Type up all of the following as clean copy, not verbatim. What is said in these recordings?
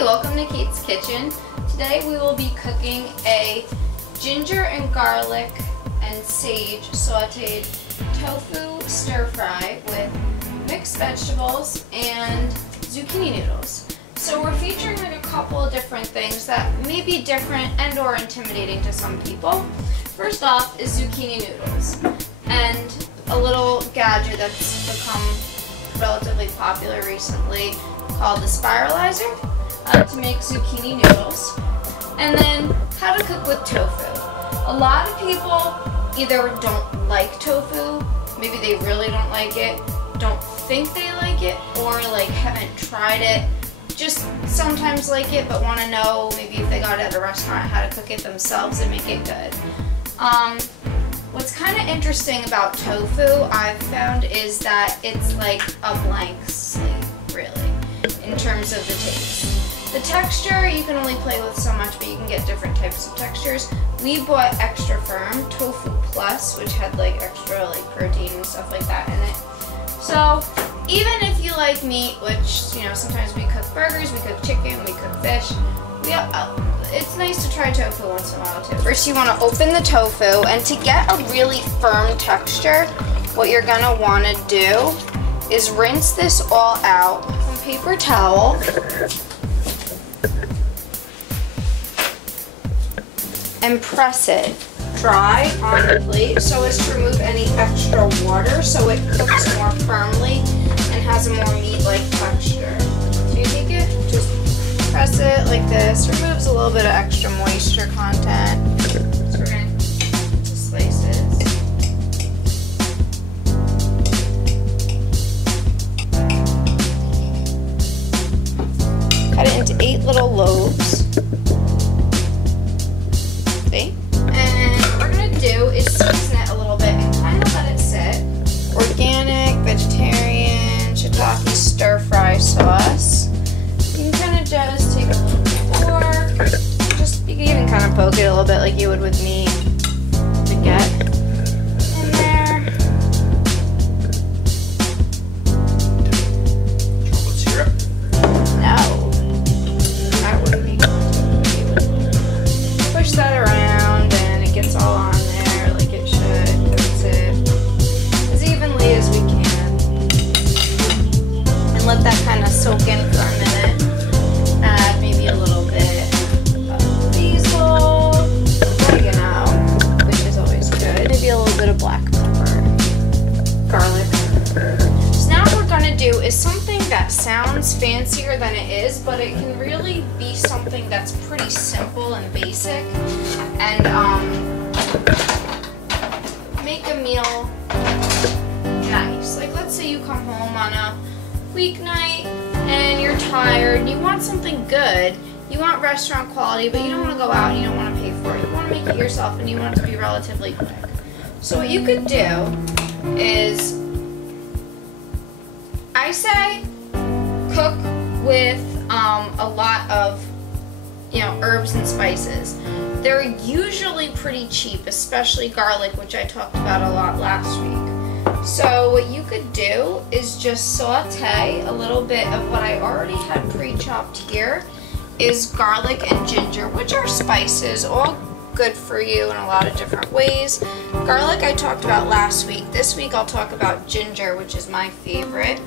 Welcome to Kate's Kitchen. Today we will be cooking a ginger and garlic and sage sauteed tofu stir fry with mixed vegetables and zucchini noodles. So we're featuring like a couple of different things that may be different and or intimidating to some people. First off is zucchini noodles and a little gadget that's become relatively popular recently called the spiralizer. To make zucchini noodles, and then how to cook with tofu. A lot of people either don't like tofu, maybe they really don't like it, don't think they like it, or like haven't tried it, just sometimes like it but want to know maybe if they got it at a restaurant how to cook it themselves and make it good. What's kind of interesting about tofu I've found is that it's like a blank slate, really, in terms of the taste. The texture, you can only play with so much, but you can get different types of textures. We bought extra firm Tofu Plus, which had like extra like protein and stuff like that in it. So even if you like meat, which, you know, sometimes we cook burgers, we cook chicken, we cook fish, it's nice to try tofu once in a while too. First you want to open the tofu, and to get a really firm texture, what you're going to want to do is rinse this all out with a paper towel. And press it dry on the plate so as to remove any extra water so it cooks more firmly and has a more meat-like texture. So you take it, just press it like this, removes a little bit of extra moisture content. So we're going to slices. Cut it into 8 little lobes. And what we're going to do is season it a little bit and kind of let it sit. Organic, vegetarian, shiitake stir fry sauce. You can kind of just take a little fork, you can even kind of poke it a little bit like you would with meat to get in there. Chocolate syrup? No. That wouldn't be good. Push that around and it gets all on there like it should. Coats it as evenly as we can. And let that kind of soak in for a minute. Add maybe a little bit of basil, oregano, which is always good. Maybe a little bit of black pepper, garlic. So now what we're going to do is something that sounds fancier than it is, but it can really be something that's pretty simple and basic and make a meal nice. Like let's say you come home on a weeknight and you're tired and you want something good, you want restaurant quality, but you don't want to go out and you don't want to pay for it. You want to make it yourself and you want it to be relatively quick. So what you could do is, I say cook with a lot of, you know, herbs and spices. They're usually pretty cheap, especially garlic, which I talked about a lot last week. So what you could do is just saute a little bit of what I already had pre-chopped here is garlic and ginger, which are spices, all good for you in a lot of different ways. Garlic I talked about last week. This week I'll talk about ginger, which is my favorite.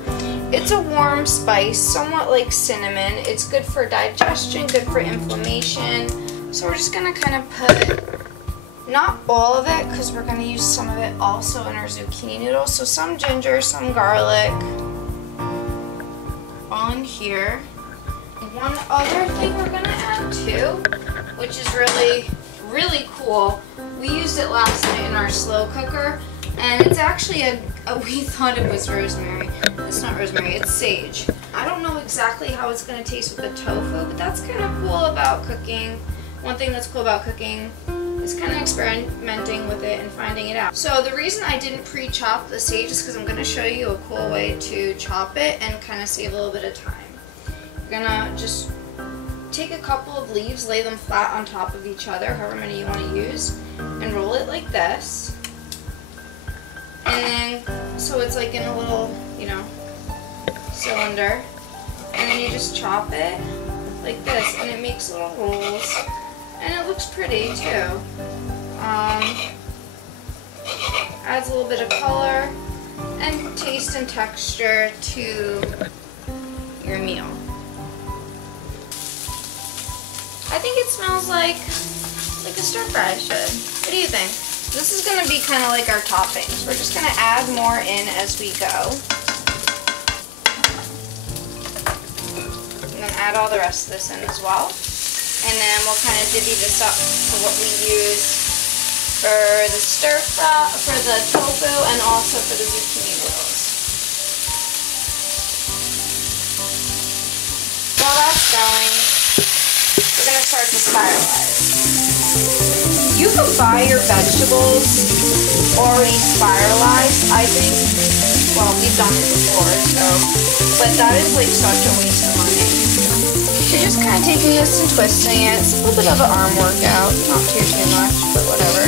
It's a warm spice, somewhat like cinnamon. It's good for digestion, good for inflammation. So we're just going to kind of put, not all of it, because we're going to use some of it also in our zucchini noodles. So some ginger, some garlic, all in here. One other thing we're going to add too, which is really cool. We used it last night in our slow cooker, and it's actually we thought it was rosemary. It's not rosemary, it's sage. I don't know exactly how it's going to taste with the tofu, but that's kind of cool about cooking. One thing that's cool about cooking is kind of experimenting with it and finding it out. So the reason I didn't pre-chop the sage is because I'm going to show you a cool way to chop it and kind of save a little bit of time. You're going to just take a couple of leaves, lay them flat on top of each other, however many you want to use, and roll it like this. And then, so it's like in a little, you know, cylinder. And then you just chop it like this, and it makes little rolls. And it looks pretty too. Adds a little bit of color and taste and texture to your meal. I think it smells like a stir fry should. What do you think? This is going to be kind of like our toppings. We're just going to add more in as we go. And then add all the rest of this in as well. And then we'll kind of divvy this up for what we use for the stir fry, for the tofu, and also for the zucchini noodles. While that's going, we're going to start to spiralize. You can buy your vegetables already spiralized, I think. Well, we've done it before, so, but that is like such a waste of money. You're just kind of taking this and twisting it. It's a little bit of an arm workout, not too much, but whatever.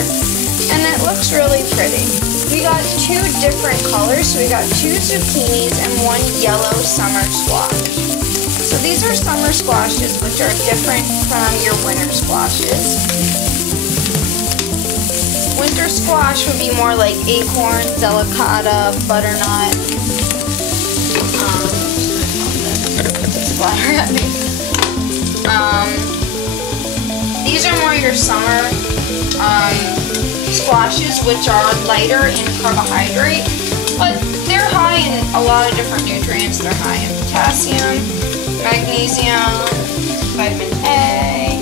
And it looks really pretty. We got two different colors, so we got 2 zucchinis and 1 yellow summer squash. So these are summer squashes, which are different from your winter squashes. Winter squash would be more like acorn, delicata, butternut. Splatter at me. These are more your summer squashes, which are lighter in carbohydrate, but they're high in a lot of different nutrients. They're high in potassium, magnesium, vitamin A,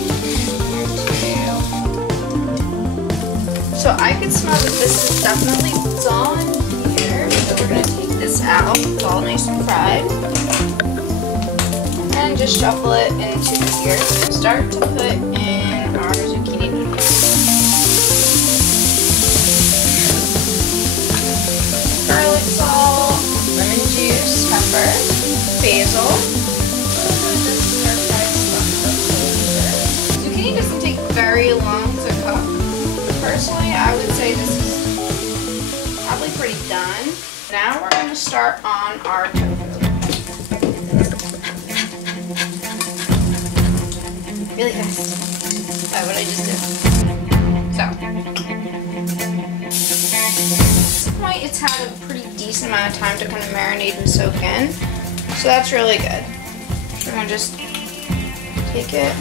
so I can smell that this is definitely done here. So we're going to take this out. It's all nice and fried. And just shuffle it into here. Start to put in our zucchini noodles. Garlic salt, lemon juice, pepper, basil. Zucchini doesn't take very long to cook. Personally, I would say this is probably pretty done. Now we're going to start on our tofu. Really fast. That's what I just did. So, at this point, it's had a pretty decent amount of time to kind of marinate and soak in. So that's really good. So we're going to just take it,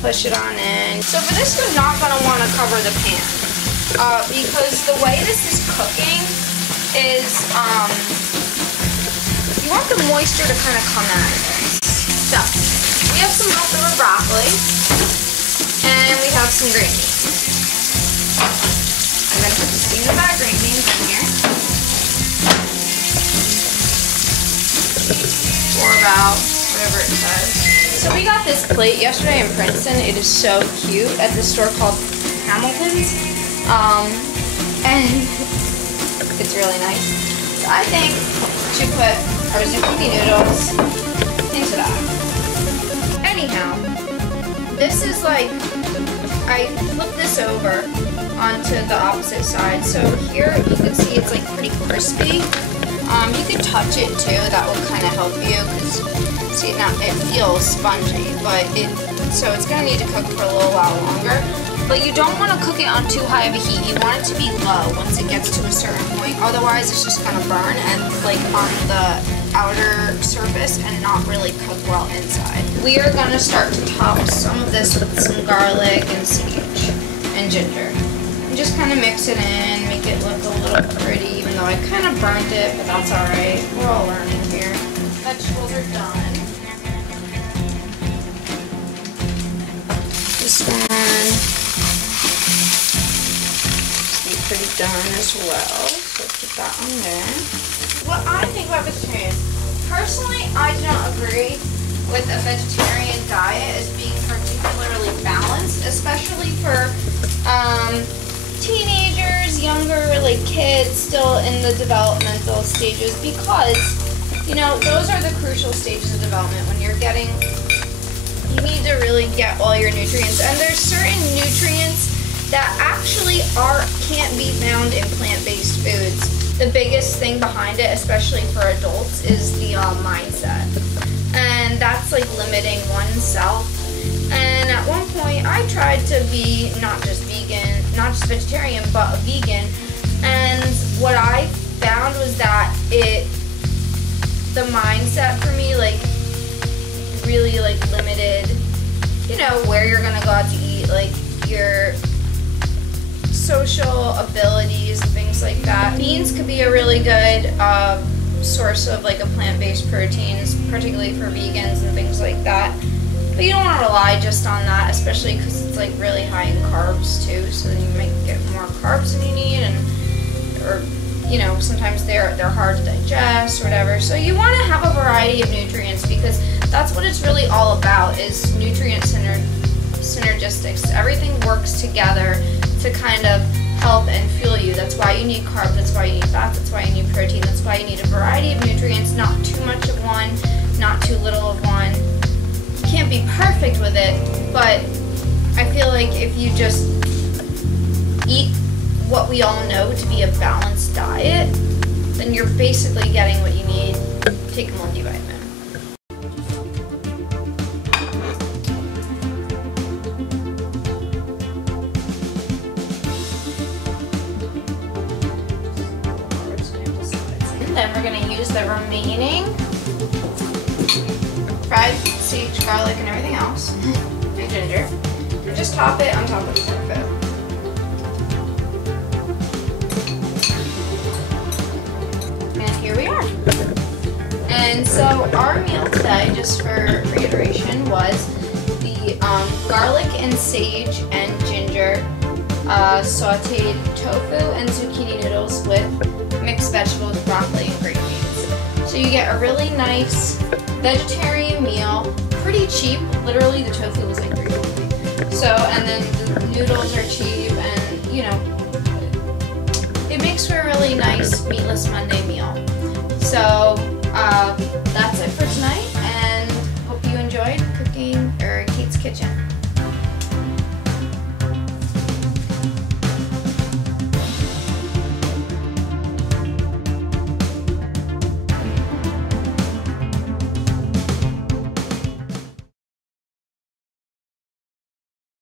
push it on in. So for this, you're not going to want to cover the pan. Because the way this is cooking is, you want the moisture to kind of come out of it. So, we have some leftover broccoli, and we have some green beans. I'm going to put the seeds of our green beans in here. For about whatever it says. So we got this plate yesterday in Princeton. It is so cute at this store called Hamilton's. And it's really nice. So I think we should put our zucchini noodles into that. Anyhow, this is like, I flip this over onto the opposite side. So here you can see it's like pretty crispy. You can touch it too, that will kind of help you, because see now it feels spongy, but so it's going to need to cook for a little while longer. But you don't want to cook it on too high of a heat. You want it to be low once it gets to a certain point. Otherwise, it's just going to burn and like on the outer surface and not really cook well inside. We are going to start to top some of this with some garlic and sage and ginger. And just kind of mix it in, make it look a little pretty, even though I kind of burnt it, but that's alright. We're all learning here. Vegetables are done. This one pretty done as well, so put that on there. What I think about vegetarian, personally, I do not agree with a vegetarian diet as being particularly balanced, especially for teenagers, younger, like kids still in the developmental stages, because, you know, those are the crucial stages of development when you're getting you need to really get all your nutrients. And there's certain nutrients that actually can't be found in plant-based foods. The biggest thing behind it, especially for adults, is the mindset. And that's like limiting oneself. And at one point I tried to be not just vegetarian, but a vegan. And what I found was that the mindset for me like really like limited, you know, where you're gonna go out to eat, like your social abilities and things like that. Beans could be a really good source of like a plant-based proteins, particularly for vegans and things like that. But you don't want to rely just on that, especially because it's like really high in carbs too. So then you might get more carbs than you need, or you know, sometimes they're hard to digest or whatever. So you want to have a variety of nutrients, because that's what it's really all about, is nutrient synergistics. Everything works together to kind of help and fuel you. That's why you need carbs, that's why you need fat, that's why you need protein, that's why you need a variety of nutrients, not too much of one, not too little of one. You can't be perfect with it, but I feel like if you just eat what we all know to be a balanced diet, then you're basically getting what you need. Take a multivitamin. Then we're going to use the remaining fried sage, garlic, and everything else, and ginger, and just top it on top of the tofu. And here we are. And so our meal today, just for reiteration, was the garlic and sage and ginger sauteed tofu and zucchini noodles with mixed vegetables, broccoli, and green beans. So you get a really nice vegetarian meal, pretty cheap. Literally the tofu was like $3.50. So, and then the noodles are cheap, and you know, it makes for a really nice meatless Monday meal. So